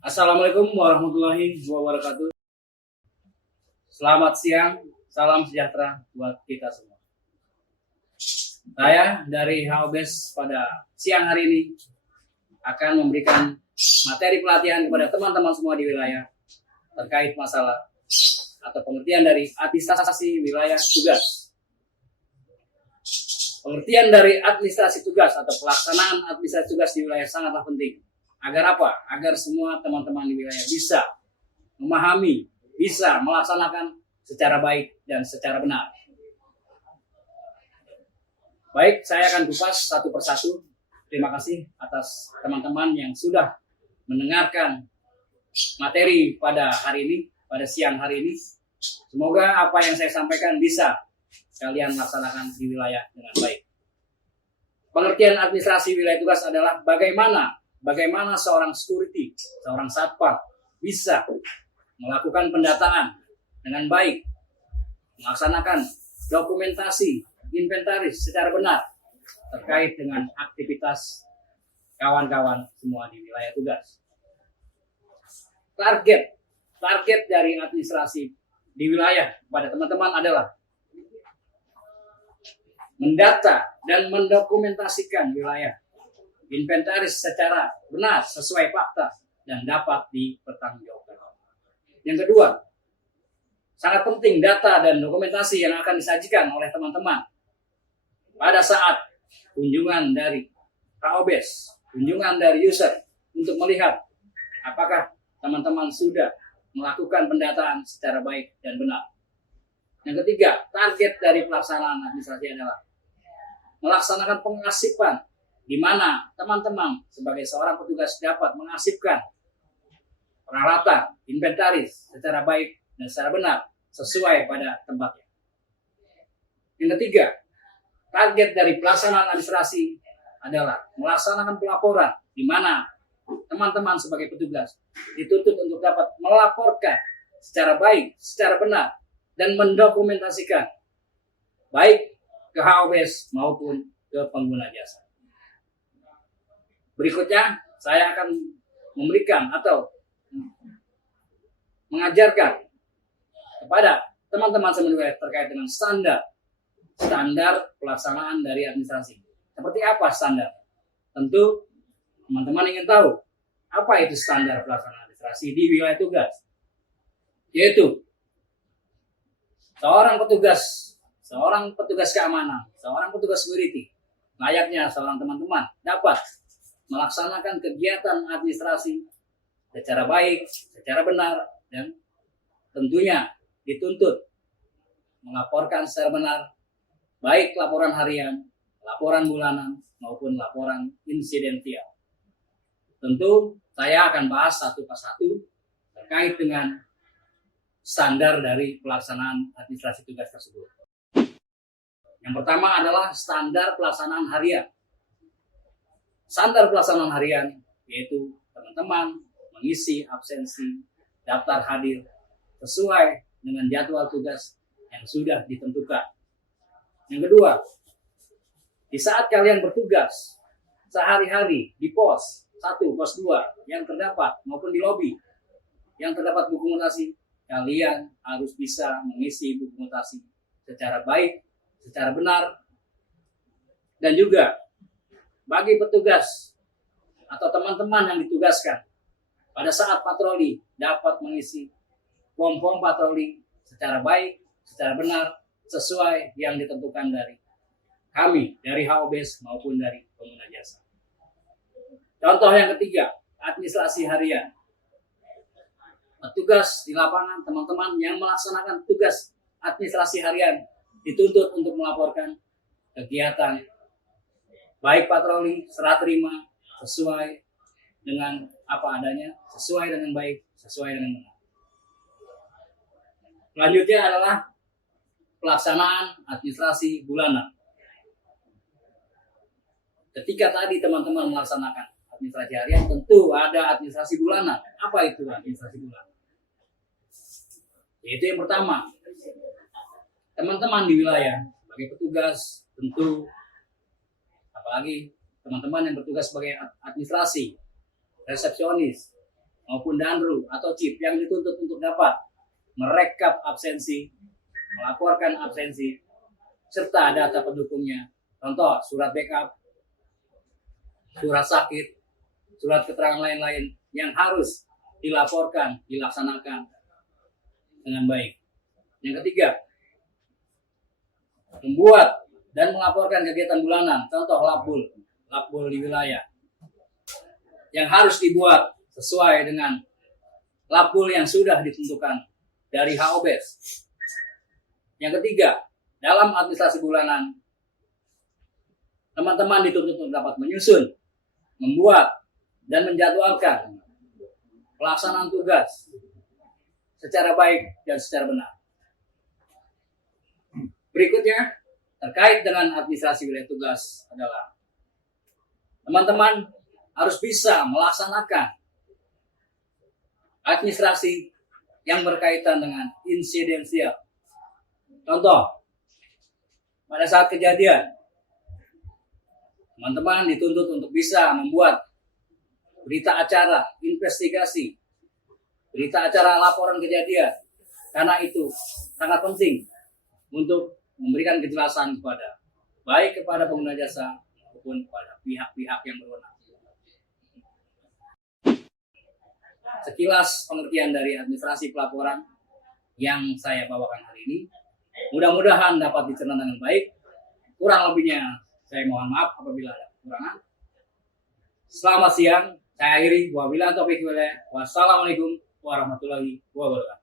Assalamualaikum warahmatullahi wabarakatuh. Selamat siang, salam sejahtera buat kita semua. Saya dari HOBES pada siang hari ini akan memberikan materi pelatihan kepada teman-teman semua di wilayah terkait masalah atau pengertian dari administrasi wilayah tugas. Pengertian dari administrasi tugas atau pelaksanaan administrasi tugas di wilayah sangatlah penting. Agar apa? Agar semua teman-teman di wilayah bisa memahami, bisa melaksanakan secara baik dan secara benar. Baik, saya akan kupas satu persatu. Terima kasih atas teman-teman yang sudah mendengarkan materi pada hari ini, pada siang hari ini. Semoga apa yang saya sampaikan bisa kalian laksanakan di wilayah dengan baik. Pengertian administrasi wilayah tugas adalah bagaimana seorang security, seorang satpam bisa melakukan pendataan dengan baik, melaksanakan dokumentasi, inventaris secara benar terkait dengan aktivitas kawan-kawan semua di wilayah tugas. Target dari administrasi di wilayah pada teman-teman adalah mendata dan mendokumentasikan wilayah inventaris secara benar, sesuai fakta, dan dapat dipertanggungjawabkan. Yang kedua, sangat penting data dan dokumentasi yang akan disajikan oleh teman-teman pada saat kunjungan dari HOBES, kunjungan dari user untuk melihat apakah teman-teman sudah melakukan pendataan secara baik dan benar. Yang ketiga, target dari pelaksanaan administrasi adalah melaksanakan pengarsipan di mana teman-teman sebagai seorang petugas dapat mengarsipkan peralatan, inventaris secara baik dan secara benar sesuai pada tempatnya. Yang ketiga, target dari pelaksanaan administrasi adalah melaksanakan pelaporan di mana teman-teman sebagai petugas dituntut untuk dapat melaporkan secara baik, secara benar dan mendokumentasikan baik ke HOBES maupun ke pengguna jasa. Berikutnya, saya akan memberikan atau mengajarkan kepada teman-teman semua terkait dengan standar pelaksanaan dari administrasi. Seperti apa standar? Tentu teman-teman ingin tahu apa itu standar pelaksanaan administrasi di wilayah tugas. Yaitu seorang petugas keamanan, seorang petugas security, layaknya seorang teman-teman dapat melaksanakan kegiatan administrasi secara baik, secara benar, dan tentunya dituntut melaporkan secara benar, baik laporan harian, laporan bulanan, maupun laporan insidental. Tentu saya akan bahas satu persatu terkait dengan standar dari pelaksanaan administrasi tugas tersebut. Yang pertama adalah standar pelaksanaan harian. Standar pelaksanaan harian yaitu teman-teman mengisi absensi, daftar hadir sesuai dengan jadwal tugas yang sudah ditentukan. Yang kedua, di saat kalian bertugas sehari-hari di pos 1, pos 2 yang terdapat maupun di lobi yang terdapat buku mutasi, kalian harus bisa mengisi buku mutasi secara baik, secara benar, dan juga bagi petugas atau teman-teman yang ditugaskan pada saat patroli dapat mengisi form-form patroli secara baik, secara benar, sesuai yang ditentukan dari kami, dari HOBES maupun dari pengguna jasa. Contoh yang ketiga, administrasi harian. Petugas di lapangan, teman-teman yang melaksanakan tugas administrasi harian dituntut untuk melaporkan kegiatan baik patroli, serah terima, sesuai dengan apa adanya, sesuai dengan baik, sesuai dengan benar. Selanjutnya adalah pelaksanaan administrasi bulanan. Ketika tadi teman-teman melaksanakan administrasi harian, tentu ada administrasi bulanan. Apa itu administrasi bulanan? Yaitu yang pertama, teman-teman di wilayah sebagai petugas tentu apalagi teman-teman yang bertugas sebagai administrasi, resepsionis, maupun danru atau chip yang dituntut untuk dapat merekap absensi, melaporkan absensi, serta data pendukungnya. Contoh, surat backup, surat sakit, surat keterangan lain-lain yang harus dilaporkan, dilaksanakan dengan baik. Yang ketiga, membuat dan melaporkan kegiatan bulanan, contoh labul di wilayah, yang harus dibuat sesuai dengan labul yang sudah ditentukan dari HOBES. Yang ketiga, dalam administrasi bulanan, teman-teman dituntut untuk dapat menyusun, membuat, dan menjadwalkan pelaksanaan tugas secara baik dan secara benar. Berikutnya, terkait dengan administrasi wilayah tugas adalah teman-teman harus bisa melaksanakan administrasi yang berkaitan dengan insidensial. Contoh, pada saat kejadian, teman-teman dituntut untuk bisa membuat berita acara investigasi, berita acara laporan kejadian, karena itu sangat penting untuk memberikan kejelasan baik kepada pengguna jasa maupun kepada pihak-pihak yang berwenang. Sekilas pengertian dari administrasi pelaporan yang saya bawakan hari ini. Mudah-mudahan dapat dicerna dengan baik. Kurang lebihnya saya mohon maaf apabila ada kekurangan. Selamat siang. Saya akhiri. Wabillahi taufiq wal hidayah. Wassalamualaikum warahmatullahi wabarakatuh.